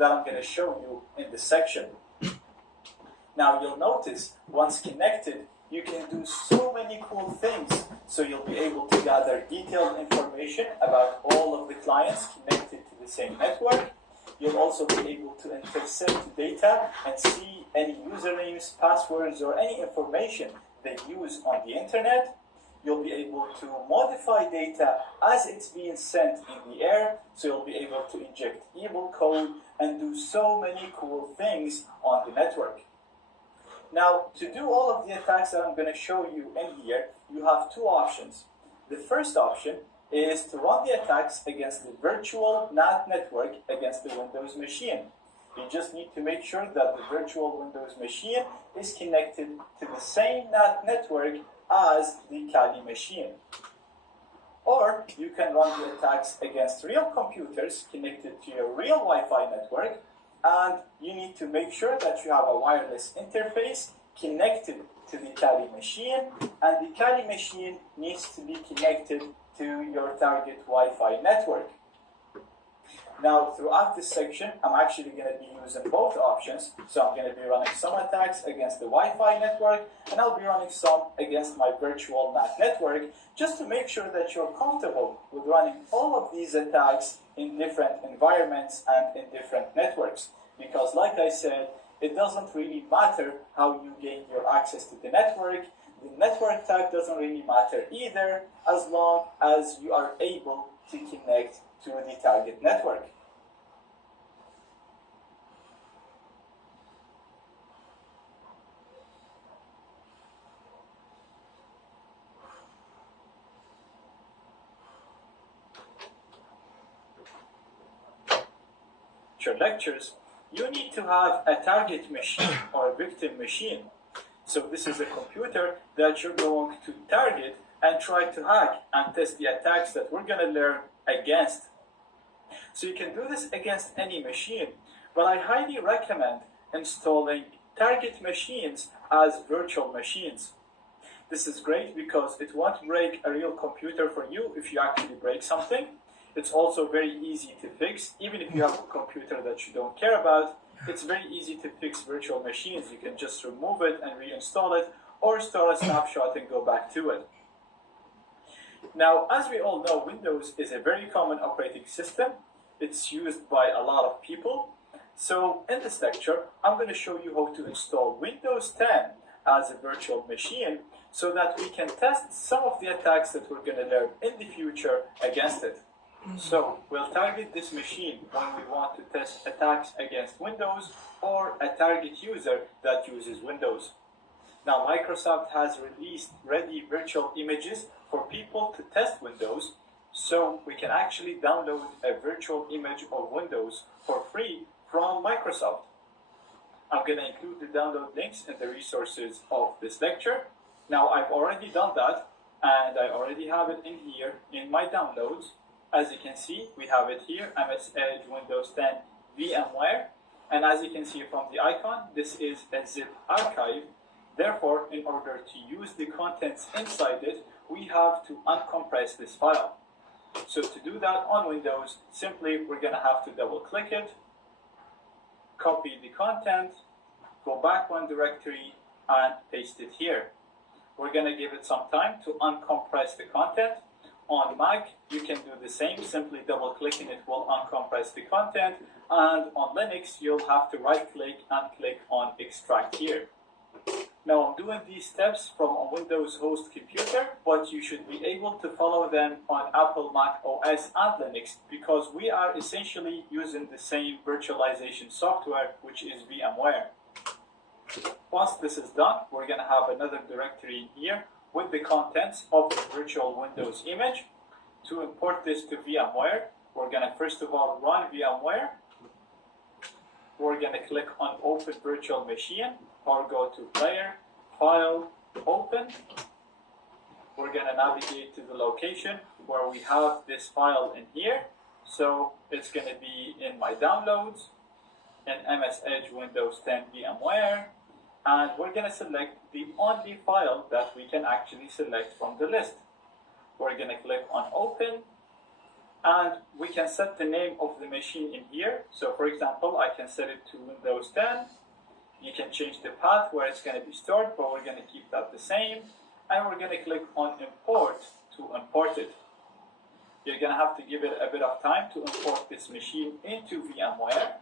that I'm going to show you in this section. Now you'll notice, once connected, you can do so many cool things. So you'll be able to gather detailed information about all of the clients connected to the same network. You'll also be able to intercept data and see any usernames, passwords, or any information they use on the internet. You'll be able to modify data as it's being sent in the air, so you'll be able to inject evil code and do so many cool things on the network. Now, to do all of the attacks that I'm going to show you in here, you have two options. The first option is to run the attacks against the virtual NAT network against the Windows machine. You just need to make sure that the virtual Windows machine is connected to the same NAT network as the Kali machine. Or you can run the attacks against real computers connected to your real Wi-Fi network, and you need to make sure that you have a wireless interface connected to the Kali machine, and the Kali machine needs to be connected to your target Wi-Fi network. Now, throughout this section, I'm actually going to be using both options. So I'm going to be running some attacks against the Wi-Fi network, and I'll be running some against my virtual NAT network, just to make sure that you're comfortable with running all of these attacks in different environments and in different networks. Because like I said, it doesn't really matter how you gain your access to the network. The network type doesn't really matter either, as long as you are able to connect to the target network. Your lectures, you need to have a target machine or a victim machine. So this is a computer that you're going to target and try to hack and test the attacks that we're going to learn against. So you can do this against any machine, but I highly recommend installing target machines as virtual machines. This is great because it won't break a real computer for you if you actually break something. It's also very easy to fix. Even if you have a computer that you don't care about, it's very easy to fix virtual machines. You can just remove it and reinstall it, or store a snapshot and go back to it. Now, as we all know, Windows is a very common operating system. It's used by a lot of people. So in this lecture, I'm going to show you how to install Windows 10 as a virtual machine so that we can test some of the attacks that we're going to learn in the future against it. So we'll target this machine when we want to test attacks against Windows or a target user that uses Windows. Now, Microsoft has released ready virtual images for people to test Windows, so we can actually download a virtual image of Windows for free from Microsoft. I'm going to include the download links in the resources of this lecture. Now, I've already done that, and I already have it in here in my downloads. As you can see, we have it here, MS Edge Windows 10 VMware. And as you can see from the icon, this is a zip archive. Therefore, in order to use the contents inside it, we have to uncompress this file. So to do that on Windows, simply we're going to have to double click it, copy the content, go back one directory, and paste it here. We're going to give it some time to uncompress the content. On Mac, you can do the same, simply double clicking it will uncompress the content, and on Linux, you'll have to right click and click on extract here. Now, I'm doing these steps from a Windows host computer, but you should be able to follow them on Apple, Mac OS, and Linux, because we are essentially using the same virtualization software, which is VMware. Once this is done, we're going to have another directory here with the contents of the virtual Windows image. To import this to VMware, we're going to first of all run VMware. We're going to click on Open Virtual Machine, or go to Player, File, Open. We're going to navigate to the location where we have this file in here. So it's going to be in my downloads, in MS Edge Windows 10 VMware, and we're going to select the only file that we can actually select from the list. We're going to click on Open, And we can set the name of the machine in here. So for example, I can set it to Windows 10. You can change the path where it's going to be stored, but we're going to keep that the same. And we're going to click on import to import it. You're going to have to give it a bit of time to import this machine into VMware.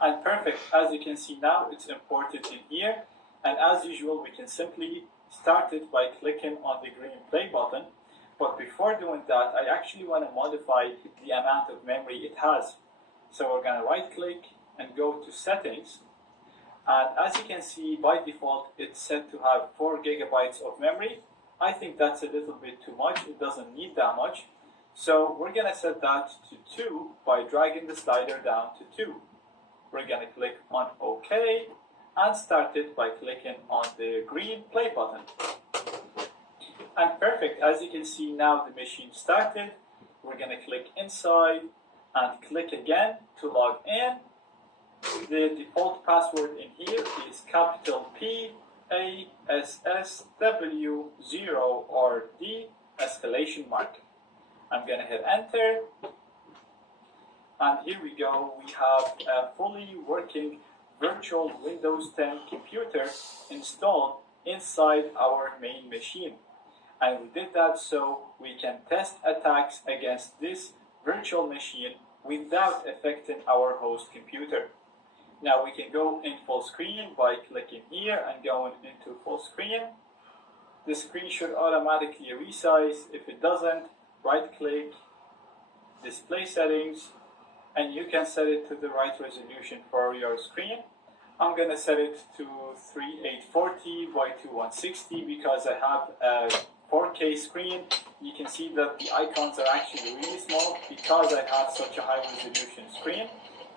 And perfect, as you can see now, it's imported in here. And as usual, we can simply start it by clicking on the green play button. But before doing that, I actually want to modify the amount of memory it has. So we're going to right click and go to settings. And as you can see, by default, it's set to have 4 gigabytes of memory. I think that's a little bit too much. It doesn't need that much. So we're going to set that to 2 by dragging the slider down to 2. We're going to click on OK and start it by clicking on the green play button. And perfect, as you can see now the machine started. We're going to click inside and click again to log in. The default password in here is capital P A S S W 0 R D exclamation mark. I'm going to hit enter. And here we go, we have a fully working virtual Windows 10 computer installed inside our main machine. And we did that so we can test attacks against this virtual machine without affecting our host computer. Now we can go in full screen by clicking here and going into full screen. The screen should automatically resize. If it doesn't, right click, display settings, and you can set it to the right resolution for your screen. I'm going to set it to 3840 by 2160 because I have a 4K screen. You can see that the icons are actually really small because I have such a high resolution screen.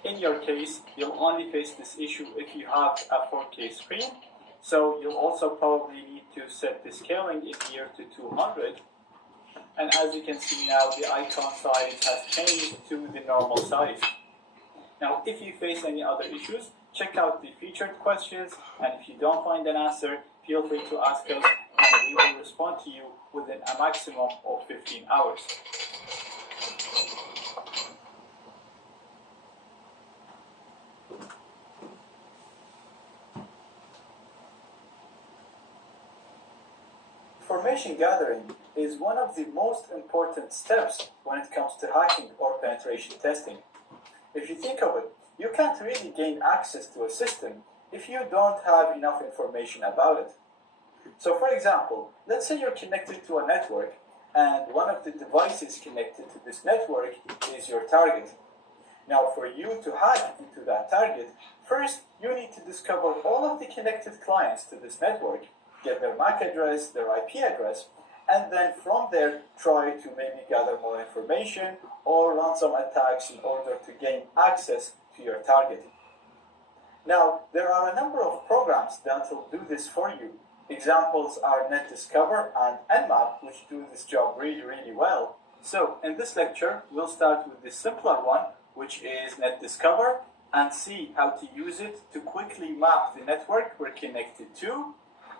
In your case, you'll only face this issue if you have a 4K screen. So you'll also probably need to set the scaling in here to 200. And as you can see now, the icon size has changed to the normal size. Now, if you face any other issues, check out the featured questions. And if you don't find an answer, feel free to ask us and we will respond to you within a maximum of 15 hours. Information gathering is one of the most important steps when it comes to hacking or penetration testing. If you think of it, you can't really gain access to a system if you don't have enough information about it. So for example, let's say you're connected to a network and one of the devices connected to this network is your target. Now for you to hack into that target, first you need to discover all of the connected clients to this network, get their MAC address, their IP address, and then from there try to maybe gather more information or run some attacks in order to gain access to your target. Now, there are a number of programs that will do this for you. Examples are NetDiscover and Nmap, which do this job really, really well. So, in this lecture, we'll start with the simpler one, which is NetDiscover, and see how to use it to quickly map the network we're connected to.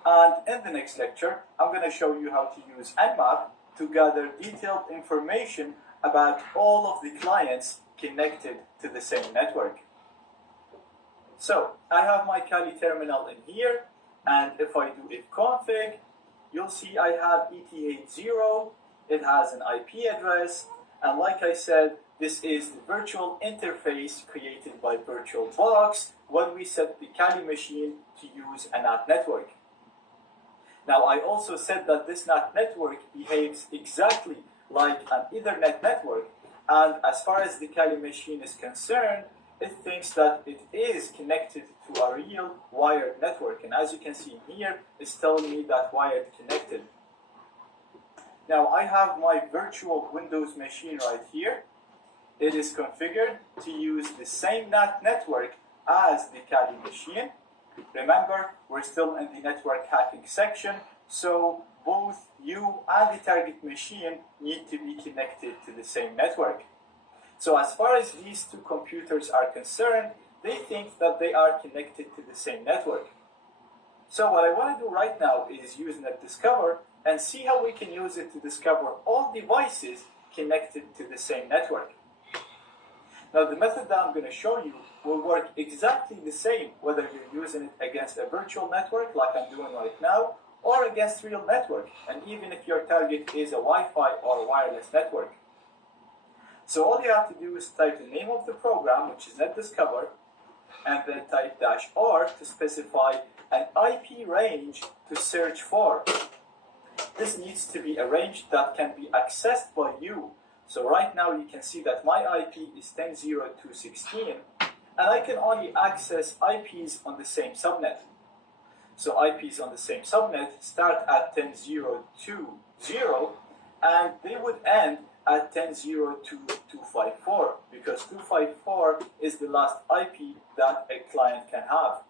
And in the next lecture, I'm going to show you how to use Nmap to gather detailed information about all of the clients connected to the same network. So, I have my Kali terminal in here, and if I do ifconfig, you'll see I have ETH0, it has an IP address, and like I said, this is the virtual interface created by VirtualBox when we set the Kali machine to use a NAT network. Now, I also said that this NAT network behaves exactly like an Ethernet network, and as far as the Kali machine is concerned, it thinks that it is connected to a real wired network, and as you can see here, it's telling me that wired connected. Now, I have my virtual Windows machine right here. It is configured to use the same NAT network as the Kali machine. Remember, we're still in the network hacking section, so both you and the target machine need to be connected to the same network. So as far as these two computers are concerned, they think that they are connected to the same network. So what I want to do right now is use NetDiscover and see how we can use it to discover all devices connected to the same network. Now the method that I'm going to show you will work exactly the same whether you're using it against a virtual network like I'm doing right now, or against real network, and even if your target is a Wi-Fi or a wireless network. So all you have to do is type the name of the program, which is NetDiscover, and then type -R to specify an IP range to search for. This needs to be a range that can be accessed by you. So right now you can see that my IP is 10.0.2.16, and I can only access IPs on the same subnet. So IPs on the same subnet start at 10.0.2.0, and they would end at 10.0.2.254, because 254 is the last IP that a client can have.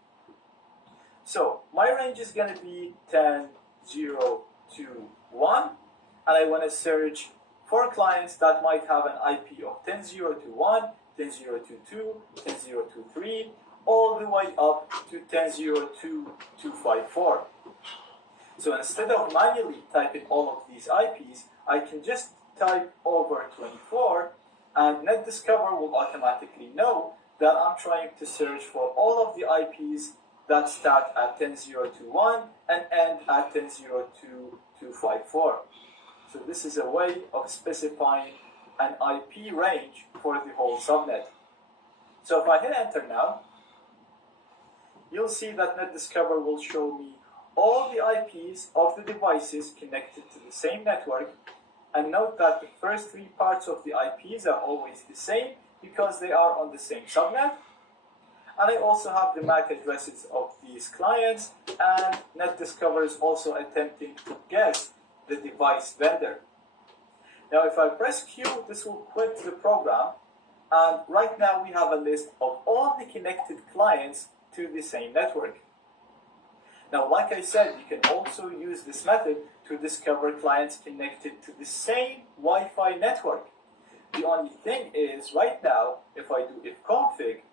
So my range is going to be 10.0.2.1, and I want to search for clients that might have an IP of 10.0.2.1, 10.0.2.2, 10.0.2.3, all the way up to 10.0.2.254. So instead of manually typing all of these IPs, I can just type over 24, and NetDiscover will automatically know that I'm trying to search for all of the IPs that start at 10.0.2.1 and end at 10.0.2.254. So this is a way of specifying an IP range for the whole subnet. So if I hit enter now, you'll see that NetDiscover will show me all the IPs of the devices connected to the same network, and note that the first three parts of the IPs are always the same because they are on the same subnet. And I also have the MAC addresses of these clients, and NetDiscover is also attempting to guess the device vendor. Now if I press Q, this will quit the program, and right now we have a list of all the connected clients to the same network. Now like I said, you can also use this method to discover clients connected to the same Wi-Fi network. The only thing is, right now, if I do ifconfig,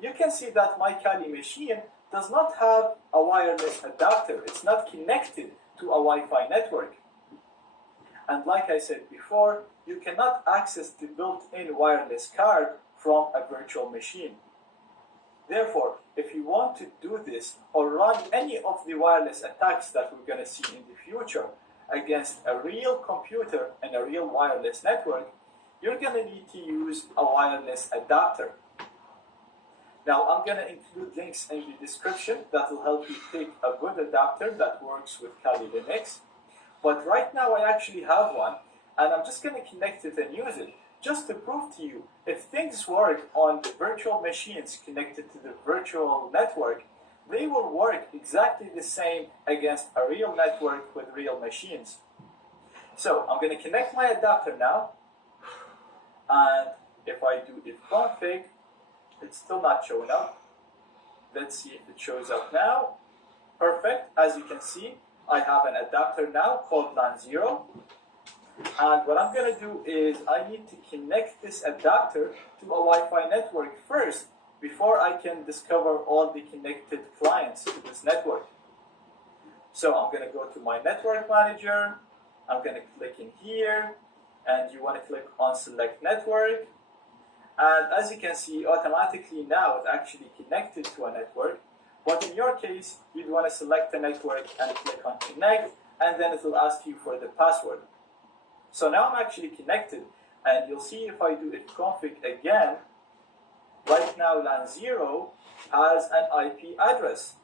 you can see that my Kali machine does not have a wireless adapter. It's not connected to a Wi-Fi network. And like I said before, you cannot access the built-in wireless card from a virtual machine. Therefore, if you want to do this or run any of the wireless attacks that we're going to see in the future against a real computer and a real wireless network, you're going to need to use a wireless adapter. Now, I'm going to include links in the description that will help you pick a good adapter that works with Kali Linux. But right now I actually have one, and I'm just going to connect it and use it, just to prove to you, if things work on the virtual machines connected to the virtual network, they will work exactly the same against a real network with real machines. So I'm going to connect my adapter now, and if I do ifconfig, it's still not showing up. Let's see if it shows up now. Perfect. As you can see, I have an adapter now called LAN 0. And what I'm going to do is I need to connect this adapter to a Wi-Fi network first before I can discover all the connected clients to this network. So I'm going to go to my network manager. I'm going to click in here, and you want to click on select network. And as you can see, automatically now it's actually connected to a network. But in your case, you'd want to select the network and click on connect, and then it will ask you for the password. So now I'm actually connected, and you'll see if I do ifconfig again, right now LAN 0 has an IP address.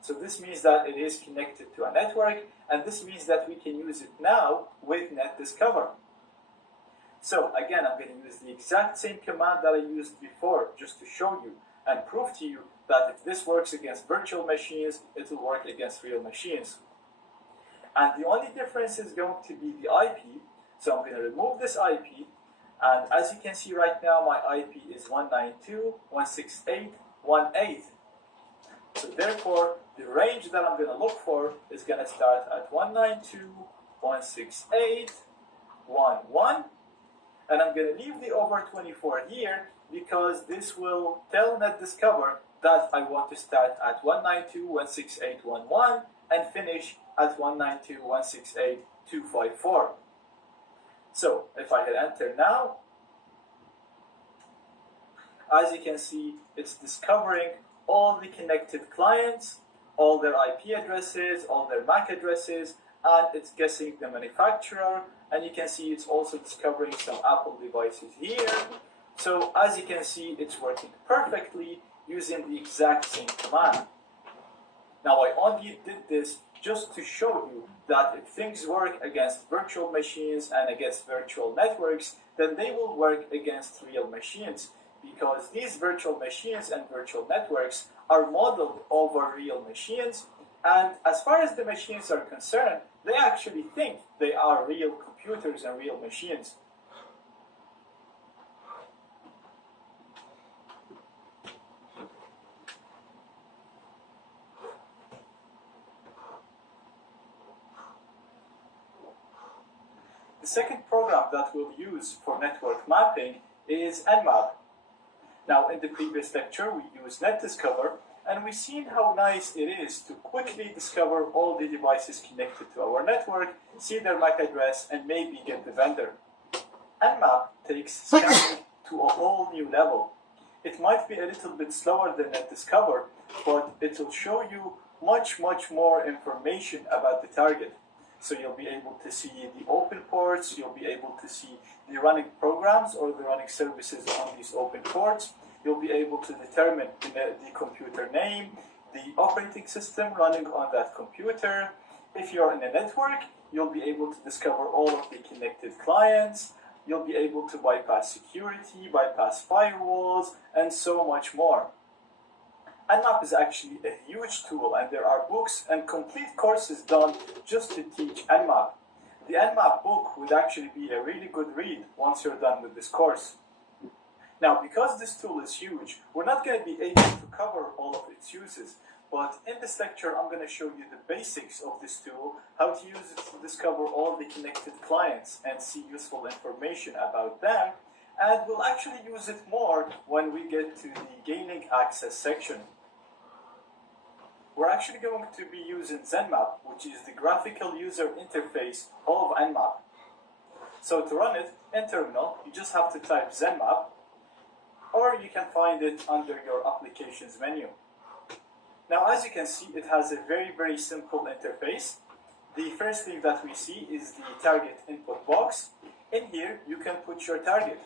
So this means that it is connected to a network, and this means that we can use it now with NetDiscover. So again, I'm going to use the exact same command that I used before, just to show you and prove to you that if this works against virtual machines, it will work against real machines. And the only difference is going to be the IP. So I'm going to remove this IP, and as you can see right now, my IP is 192.168.1.8. So therefore, the range that I'm going to look for is going to start at 192.168.1.1. And I'm going to leave the over 24 here because this will tell NetDiscover that I want to start at 192.168.1.1 and finish at 192.168.254. So if I hit enter now, as you can see, it's discovering all the connected clients, all their IP addresses, all their MAC addresses, and it's guessing the manufacturer. And you can see it's also discovering some Apple devices here. So as you can see, it's working perfectly using the exact same command. Now I only did this just to show you that if things work against virtual machines and against virtual networks, then they will work against real machines, because these virtual machines and virtual networks are modeled over real machines, and as far as the machines are concerned, they actually think they are real computers and real machines. The second program that we'll use for network mapping is Nmap. Now, in the previous lecture, we used NetDiscover, and we've seen how nice it is to quickly discover all the devices connected to our network, see their MAC address, and maybe get the vendor. Nmap takes scanning to a whole new level. It might be a little bit slower than NetDiscover, but it will show you much more information about the target. So you'll be able to see the open ports, you'll be able to see the running programs or the running services on these open ports. You'll be able to determine the computer name, the operating system running on that computer. If you're in a network, you'll be able to discover all of the connected clients. You'll be able to bypass security, bypass firewalls, and so much more. Nmap is actually a huge tool, and there are books and complete courses done just to teach Nmap. The Nmap book would actually be a really good read once you're done with this course. Now, because this tool is huge, we're not going to be able to cover all of its uses, but in this lecture I'm going to show you the basics of this tool, how to use it to discover all the connected clients and see useful information about them, and we'll actually use it more when we get to the gaining access section. We're actually going to be using ZenMap, which is the graphical user interface of Nmap. So to run it in terminal, you just have to type ZenMap, or you can find it under your applications menu. Now, as you can see, it has a very simple interface. The first thing that we see is the target input box. In here, you can put your target.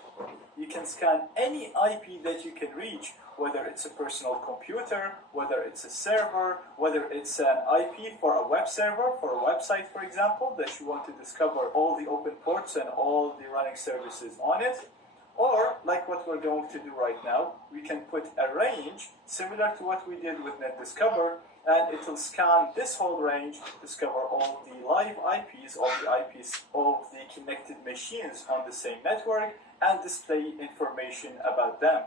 You can scan any IP that you can reach, whether it's a personal computer, whether it's a server, whether it's an IP for a web server, for a website, for example, that you want to discover all the open ports and all the running services on it. Or, like what we're going to do right now, we can put a range similar to what we did with NetDiscover, and it will scan this whole range, discover all the live IPs, all the IPs of the connected machines on the same network, and display information about them.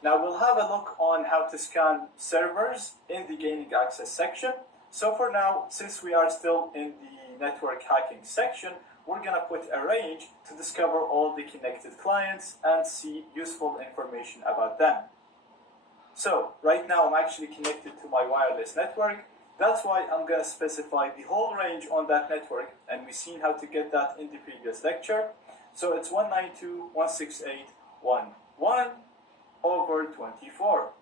Now we'll have a look on how to scan servers in the gaining access section. So for now, since we are still in the network hacking section, we're going to put a range to discover all the connected clients and see useful information about them. So right now I'm actually connected to my wireless network. That's why I'm going to specify the whole range on that network, and we've seen how to get that in the previous lecture. So it's 192.168.1.1 over 24.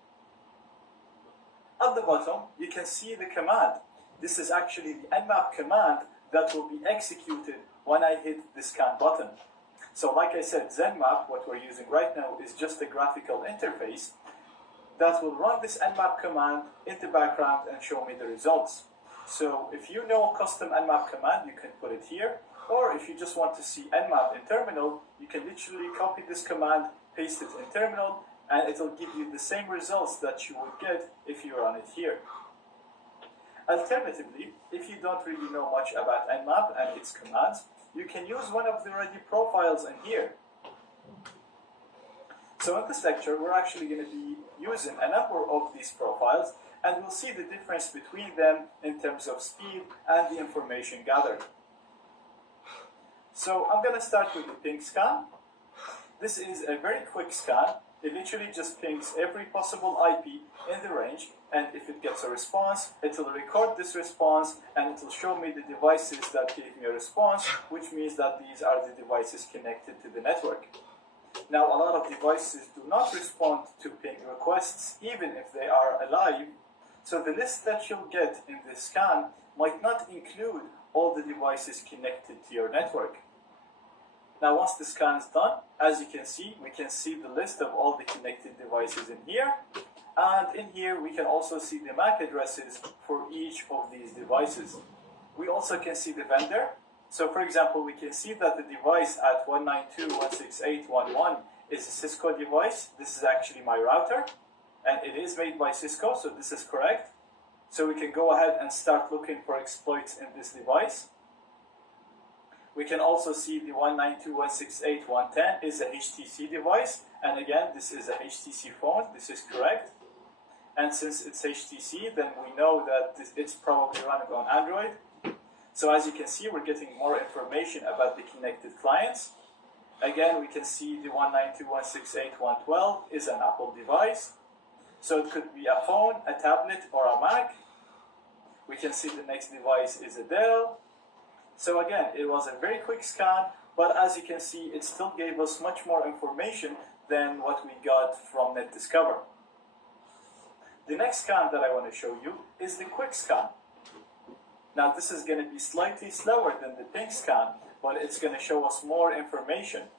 At the bottom, you can see the command. This is actually the Nmap command that will be executed when I hit the scan button. So like I said, ZenMap, what we're using right now, is just a graphical interface that will run this Nmap command in the background and show me the results. So if you know a custom Nmap command, you can put it here, or if you just want to see Nmap in terminal, you can literally copy this command, paste it in terminal, and it will give you the same results that you would get if you run it here. Alternatively, if you don't really know much about Nmap and its commands, you can use one of the ready profiles in here. So in this lecture, we're actually going to be using a number of these profiles, and we'll see the difference between them in terms of speed and the information gathered. So I'm going to start with the ping scan. This is a very quick scan. It literally just pings every possible IP in the range, and if it gets a response, it will record this response and it will show me the devices that gave me a response, which means that these are the devices connected to the network. Now, a lot of devices do not respond to ping requests, even if they are alive, so the list that you'll get in this scan might not include all the devices connected to your network. Now, once the scan is done, as you can see, we can see the list of all the connected devices in here. And in here, we can also see the MAC addresses for each of these devices. We also can see the vendor. So, for example, we can see that the device at 192.168.1.1 is a Cisco device. This is actually my router, and it is made by Cisco, so this is correct. So we can go ahead and start looking for exploits in this device. We can also see the 192.168.1.10 is a HTC device, and again, this is a HTC phone, this is correct. And since it's HTC, then we know that it's probably running on Android. So as you can see, we're getting more information about the connected clients. Again, we can see the 192.168.1.12 is an Apple device. So it could be a phone, a tablet, or a Mac. We can see the next device is a Dell. So again, it was a very quick scan, but as you can see, it still gave us much more information than what we got from NetDiscover. The next scan that I want to show you is the quick scan. Now this is going to be slightly slower than the ping scan, but it's going to show us more information.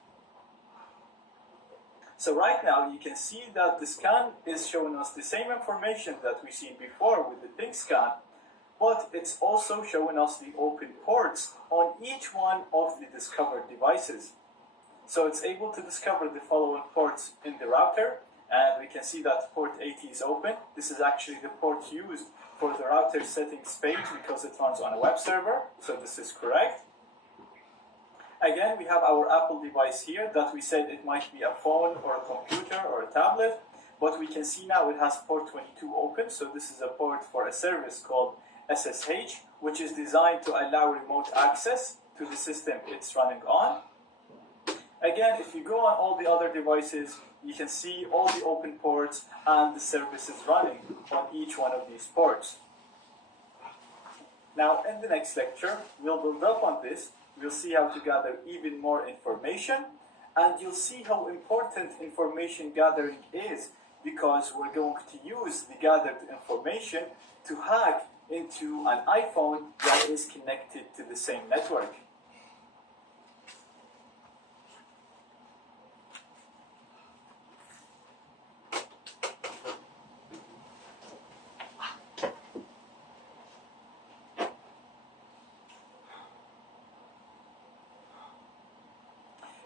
So right now you can see that the scan is showing us the same information that we've seen before with the ping scan, but it's also showing us the open ports on each one of the discovered devices. So it's able to discover the following ports in the router, and we can see that port 80 is open. This is actually the port used for the router settings page because it runs on a web server, so this is correct. Again, we have our Apple device here that we said it might be a phone or a computer or a tablet, but we can see now it has port 22 open, so this is a port for a service called SSH, which is designed to allow remote access to the system it's running on. Again, if you go on all the other devices, you can see all the open ports and the services running on each one of these ports. Now, in the next lecture, we'll build up on this. We'll see how to gather even more information, and you'll see how important information gathering is, because we're going to use the gathered information to hack into an iPhone that is connected to the same network.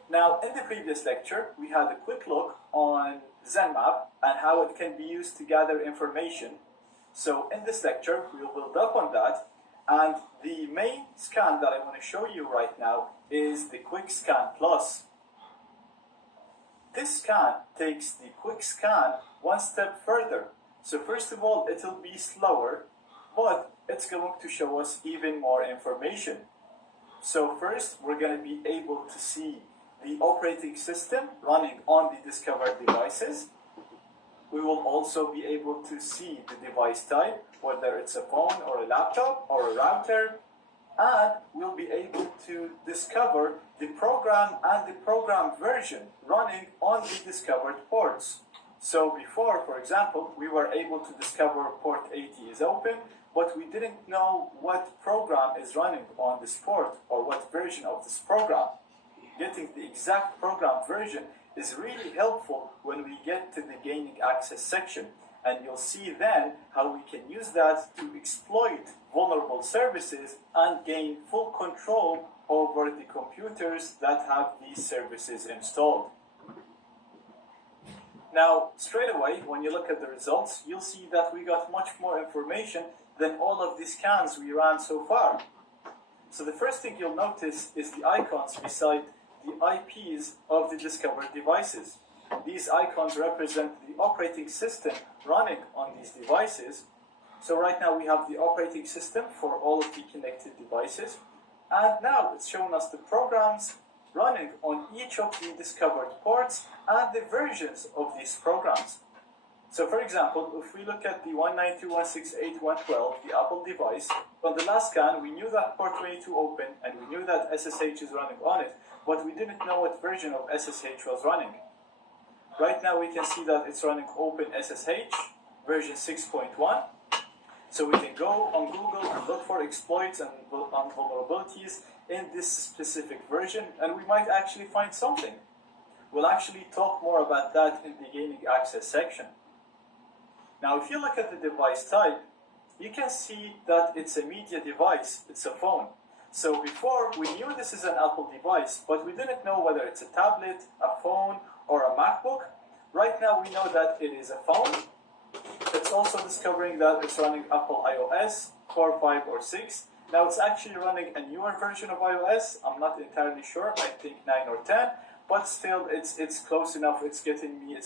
Now, in the previous lecture, we had a quick look on ZenMap and how it can be used to gather information. So in this lecture, we'll build up on that, and the main scan that I want to show you right now is the Quick Scan Plus. This scan takes the Quick Scan one step further. So first of all, it'll be slower, but it's going to show us even more information. So first, we're going to be able to see the operating system running on the discovered devices. We will also be able to see the device type, whether it's a phone or a laptop or a router, and we'll be able to discover the program and the program version running on the discovered ports. So before, for example, we were able to discover port 80 is open, but we didn't know what program is running on this port or what version of this program. Getting the exact program version is really helpful when we get to the gaining access section, and you'll see then how we can use that to exploit vulnerable services and gain full control over the computers that have these services installed. Now, straight away, when you look at the results, you'll see that we got much more information than all of the scans we ran so far. So the first thing you'll notice is the icons beside the IPs of the discovered devices. These icons represent the operating system running on these devices. So right now we have the operating system for all of the connected devices, and now it's showing us the programs running on each of the discovered ports and the versions of these programs. So for example, if we look at the 192.168.112, the Apple device, on the last scan we knew that port 22 open and we knew that SSH is running on it, but we didn't know what version of SSH was running. Right now we can see that it's running Open SSH version 6.1. So we can go on Google and look for exploits and vulnerabilities in this specific version, and we might actually find something. We'll actually talk more about that in the gaining access section. Now if you look at the device type, you can see that it's a media device, it's a phone. So before we knew this is an Apple device, but we didn't know whether it's a tablet, a phone, or a MacBook. Right now we know that it is a phone. It's also discovering that it's running Apple iOS 4, 5, or 6. Now it's actually running a newer version of iOS. I'm not entirely sure. I think 9 or 10. But still, it's close enough. It's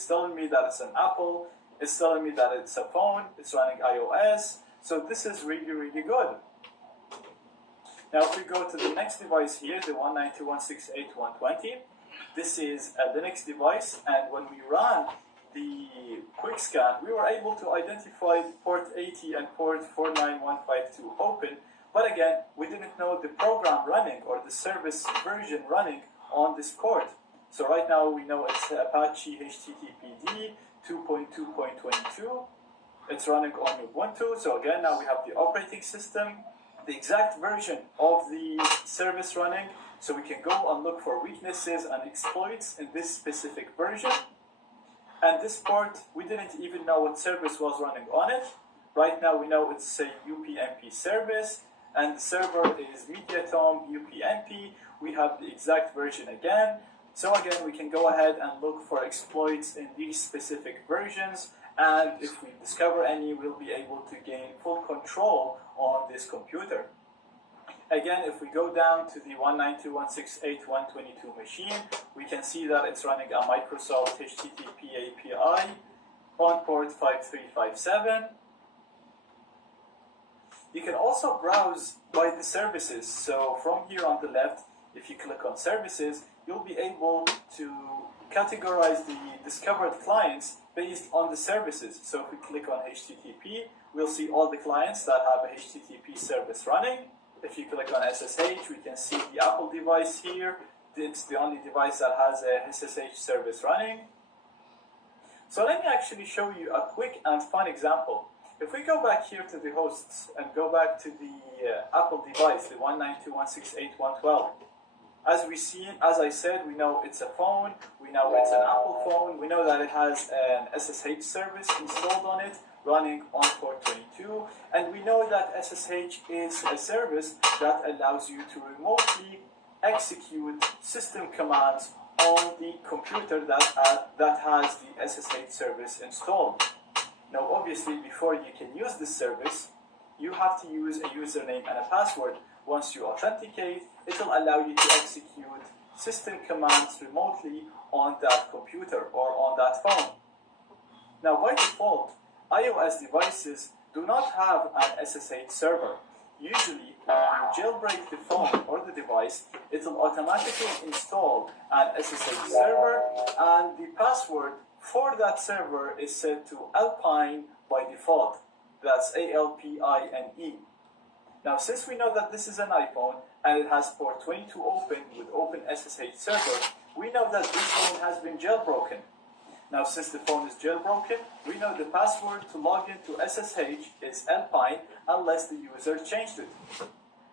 telling me that it's an Apple. It's telling me that it's a phone. It's running iOS. So this is really, really good. Now if we go to the next device here, the 192.168.120, this is a Linux device, and when we ran the quick scan, we were able to identify port 80 and port 49152 open, but again, we didn't know the program running or the service version running on this port. So right now we know it's Apache HTTPD 2.2.22. It's running on Ubuntu, so again, now we have the operating system, the exact version of the service running, so we can go and look for weaknesses and exploits in this specific version. And this port, we didn't even know what service was running on it. Right now we know it's a UPnP service, and the server is Mediatom UPnP. We have the exact version again. So again, we can go ahead and look for exploits in these specific versions, and if we discover any, we'll be able to gain full control on this computer. Again, if we go down to the 192.168.122 machine, we can see that it's running a Microsoft HTTP API on port 5357. You can also browse by the services. So from here on the left, if you click on services, you'll be able to categorize the discovered clients based on the services. So if we click on HTTP, we'll see all the clients that have a HTTP service running. If you click on SSH, we can see the Apple device here. It's the only device that has a SSH service running. So let me actually show you a quick and fun example. If we go back here to the hosts and go back to the Apple device, the 192.168.112, as I said, we know it's a phone, we know it's an Apple phone, we know that it has an SSH service installed on it, running on port 22, and we know that SSH is a service that allows you to remotely execute system commands on the computer that has the SSH service installed. Now obviously, before you can use this service, you have to use a username and a password. Once you authenticate, it will allow you to execute system commands remotely on that computer or on that phone. Now by default, iOS devices do not have an SSH server. Usually, when you jailbreak the phone or the device, it will automatically install an SSH server, and the password for that server is set to Alpine by default. That's ALPINE. Now, since we know that this is an iPhone and it has port 22 open with Open SSH server, we know that this phone has been jailbroken. Now, since the phone is jailbroken, we know the password to log into SSH is Alpine unless the user changed it.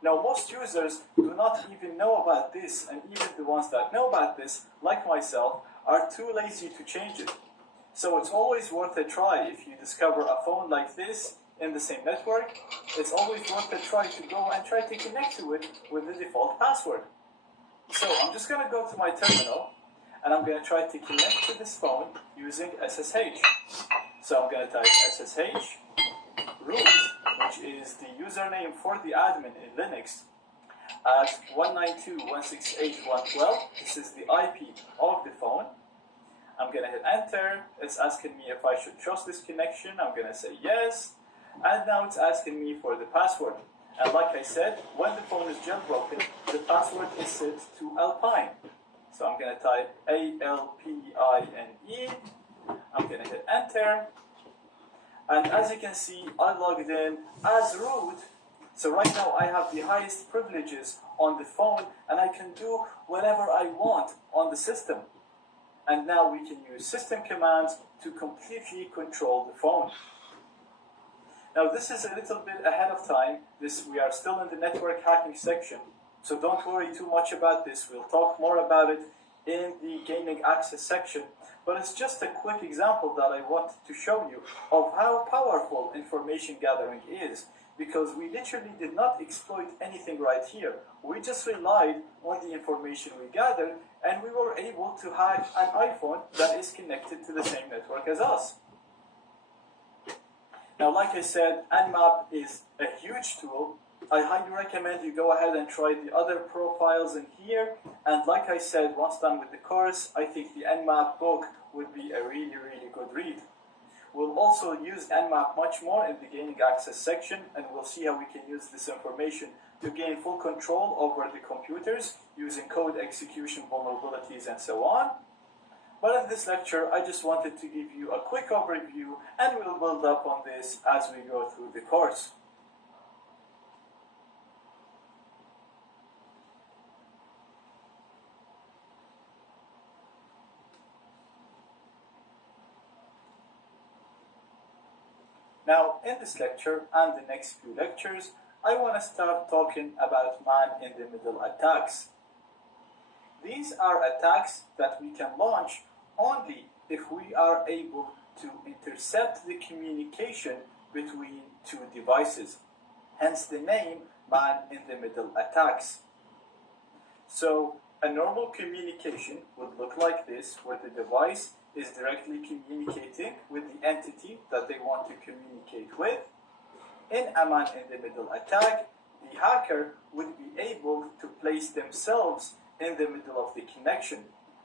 Now, most users do not even know about this, and even the ones that know about this, like myself, are too lazy to change it. So it's always worth a try if you discover a phone like this in the same network. It's always worth a try to go and try to connect to it with the default password. So I'm just going to go to my terminal, and I'm going to try to connect to this phone using SSH. So I'm going to type SSH root, which is the username for the admin in Linux, at 192.168.112. This is the IP of the phone. I'm going to hit enter. It's asking me if I should trust this connection. I'm going to say yes. And now it's asking me for the password. And like I said, when the phone is jailbroken, the password is set to Alpine. So I'm going to type ALPINE. I'm going to hit enter. And as you can see, I logged in as root. So right now I have the highest privileges on the phone, and I can do whatever I want on the system. And now we can use system commands to completely control the phone. Now this is a little bit ahead of time. We are still in the network hacking section, so don't worry too much about this. We'll talk more about it in the gaining access section, but it's just a quick example that I wanted to show you of how powerful information gathering is, because we literally did not exploit anything right here. We just relied on the information we gathered, and we were able to hack an iPhone that is connected to the same network as us. Now, like I said, Nmap is a huge tool. I highly recommend you go ahead and try the other profiles in here. And like I said, once done with the course, I think the Nmap book would be a really, really good read. We'll also use Nmap much more in the gaining access section, and we'll see how we can use this information to gain full control over the computers using code execution vulnerabilities and so on. But in this lecture, I just wanted to give you a quick overview, and we'll build up on this as we go through the course. Now, in this lecture and the next few lectures, I want to start talking about man-in-the-middle attacks. These are attacks that we can launch only if we are able to intercept the communication between two devices. Hence the name man-in-the-middle attacks. So, a normal communication would look like this, where the device is directly communicating with the entity that they want to communicate with. In a man-in-the-middle attack, the hacker would be able to place themselves in the middle of the connection,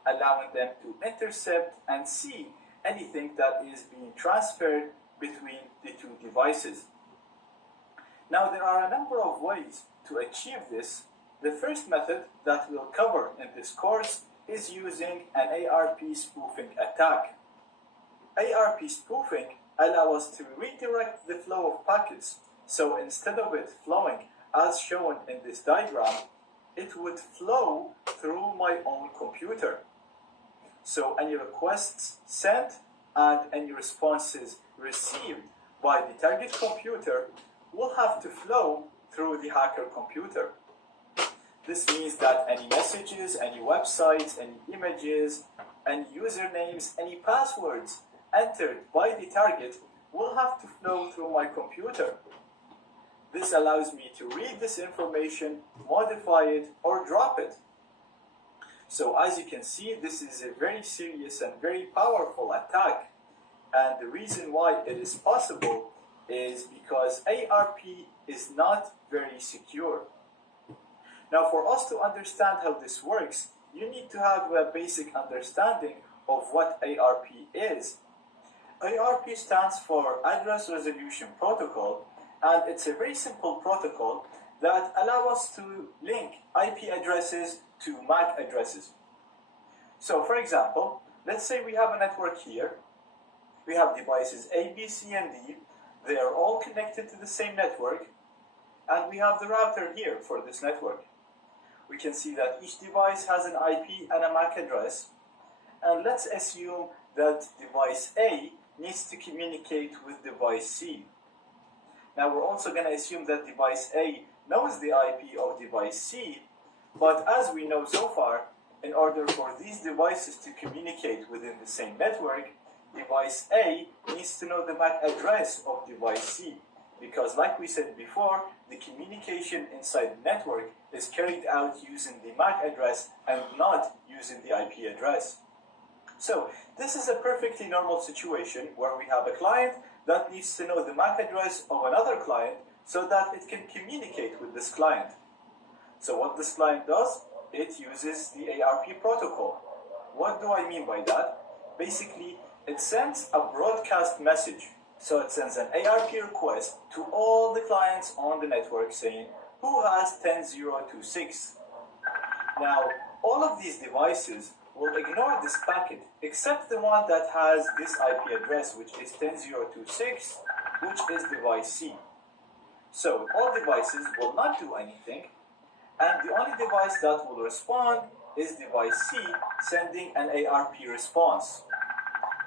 allowing them to intercept and see anything that is being transferred between the two devices. Now, there are a number of ways to achieve this. The first method that we'll cover in this course is using an ARP spoofing attack. ARP spoofing allows us to redirect the flow of packets. So instead of it flowing as shown in this diagram, it would flow through my own computer. So any requests sent and any responses received by the target computer will have to flow through the hacker computer. This means that any messages, any websites, any images, any usernames, any passwords entered by the target will have to flow through my computer. This allows me to read this information, modify it, or drop it. So as you can see, this is a very serious and very powerful attack. And the reason why it is possible is because ARP is not very secure. Now, for us to understand how this works, you need to have a basic understanding of what ARP is. ARP stands for Address Resolution Protocol, and it's a very simple protocol that allows us to link IP addresses to MAC addresses. So, for example, let's say we have a network here. We have devices A, B, C, and D. They are all connected to the same network, and we have the router here for this network. We can see that each device has an IP and a MAC address, and let's assume that device A needs to communicate with device C. Now we're also going to assume that device A knows the IP of device C, but as we know so far, in order for these devices to communicate within the same network, device A needs to know the MAC address of device C, because like we said before, the communication inside the network is carried out using the MAC address and not using the IP address. So this is a perfectly normal situation where we have a client that needs to know the MAC address of another client so that it can communicate with this client. So what this client does, it uses the ARP protocol. What do I mean by that? Basically, it sends a broadcast message. So it sends an ARP request to all the clients on the network saying, who has 10026? Now, all of these devices will ignore this packet except the one that has this IP address, which is 10.026, which is device C. So all devices will not do anything, and the only device that will respond is device C, sending an ARP response.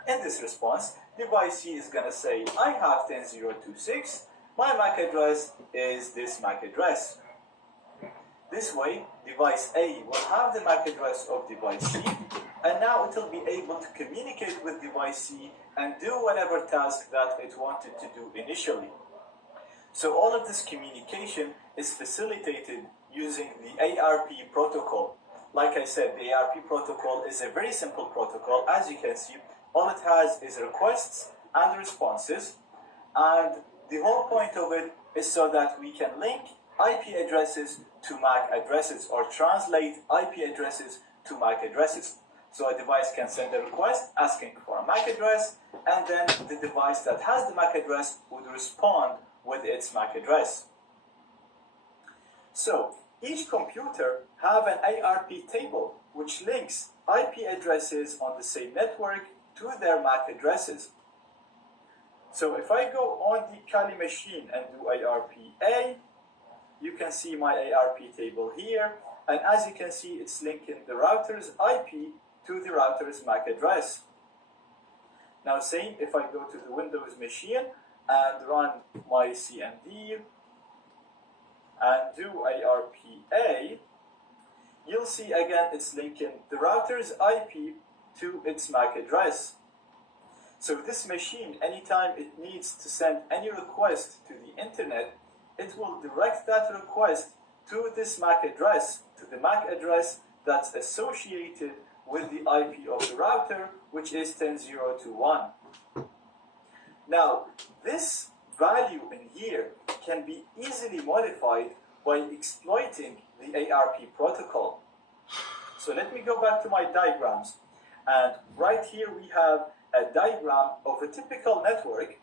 In this response, device C is going to say, I have 10.026, my MAC address is this MAC address. This way, device A will have the MAC address of device C, and now it will be able to communicate with device C and do whatever task that it wanted to do initially. So all of this communication is facilitated using the ARP protocol. Like I said, the ARP protocol is a very simple protocol. As you can see, all it has is requests and responses, and the whole point of it is so that we can link IP addresses to MAC addresses, or translate IP addresses to MAC addresses. So a device can send a request asking for a MAC address, and then the device that has the MAC address would respond with its MAC address. So each computer have an ARP table which links IP addresses on the same network to their MAC addresses. So if I go on the Kali machine and do ARP-A, you can see my ARP table here, and as you can see, it's linking the router's IP to the router's MAC address. Now same if I go to the Windows machine and run my CMD and do ARP-A, you'll see again it's linking the router's IP to its MAC address. So this machine, anytime it needs to send any request to the internet, it will direct that request to this MAC address, to the MAC address that's associated with the IP of the router, which is 10.021. Now, this value in here can be easily modified by exploiting the ARP protocol. So let me go back to my diagrams. And right here we have a diagram of a typical network,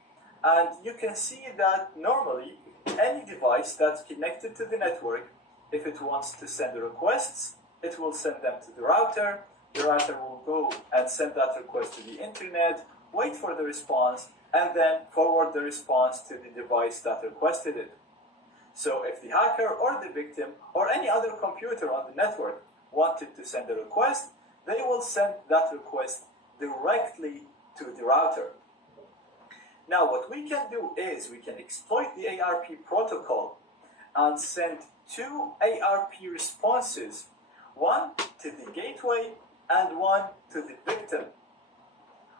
and you can see that normally any device that's connected to the network, if it wants to send requests, it will send them to the router will go and send that request to the internet, wait for the response, and then forward the response to the device that requested it. So if the hacker or the victim or any other computer on the network wanted to send a request, they will send that request directly to the router. Now what we can do is we can exploit the ARP protocol and send two ARP responses, one to the gateway and one to the victim.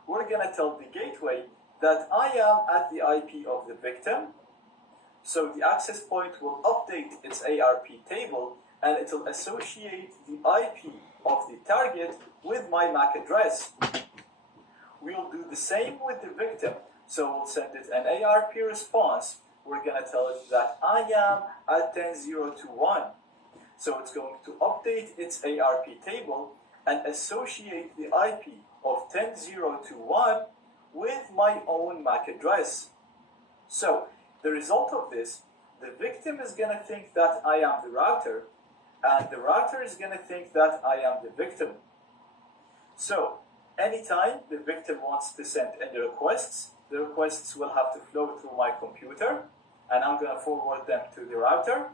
We're going to tell the gateway that I am at the IP of the victim, so the access point will update its ARP table and it will associate the IP of the target with my MAC address. We'll do the same with the victim, so we'll send it an ARP response. We're going to tell it that I am at 10.021. So it's going to update its ARP table and associate the IP of 10.021 with my own MAC address. So the result of this, the victim is going to think that I am the router, and the router is going to think that I am the victim. So anytime the victim wants to send any requests, the requests will have to flow through my computer, and I'm going to forward them to the router.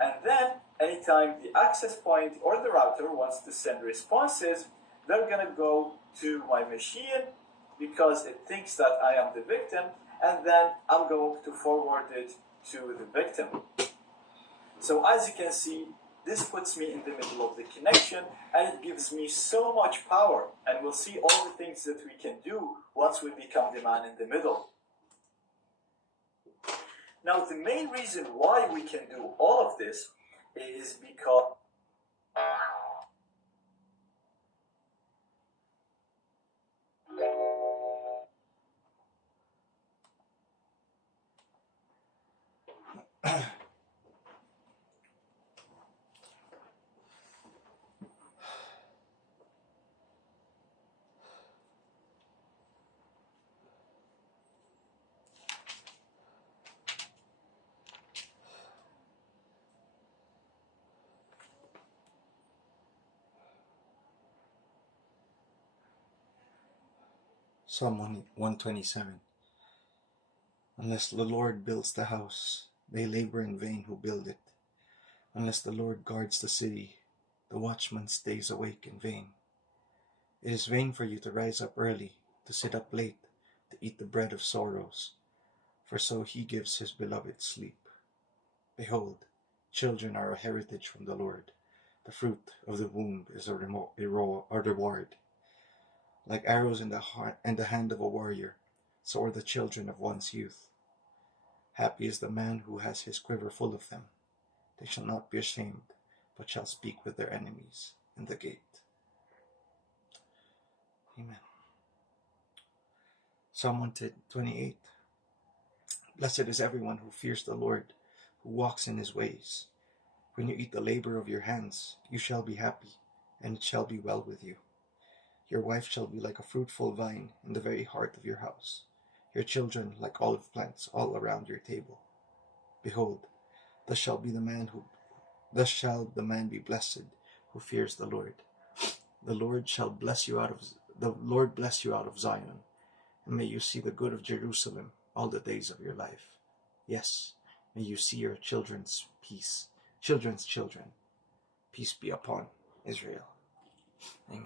And then anytime the access point or the router wants to send responses, they're going to go to my machine because it thinks that I am the victim, and then I'm going to forward it to the victim. So as you can see, this puts me in the middle of the connection, and it gives me so much power, and we'll see all the things that we can do once we become the man in the middle. Now the main reason why we can do all of this is because Psalm 127. Unless the Lord builds the house, they labor in vain who build it. Unless the Lord guards the city, the watchman stays awake in vain. It is vain for you to rise up early, to sit up late, to eat the bread of sorrows, for so he gives his beloved sleep. Behold, children are a heritage from the Lord. The fruit of the womb is a reward. Like arrows in the hand of a warrior, so are the children of one's youth. Happy is the man who has his quiver full of them. They shall not be ashamed, but shall speak with their enemies in the gate. Amen. Psalm 128. Blessed is everyone who fears the Lord, who walks in his ways. When you eat the labor of your hands, you shall be happy, and it shall be well with you. Your wife shall be like a fruitful vine in the very heart of your house, your children like olive plants all around your table. Behold, thus shall the man be blessed who fears the Lord. The Lord bless you out of Zion, and may you see the good of Jerusalem all the days of your life. Yes, may you see your children's children. Peace be upon Israel. Amen.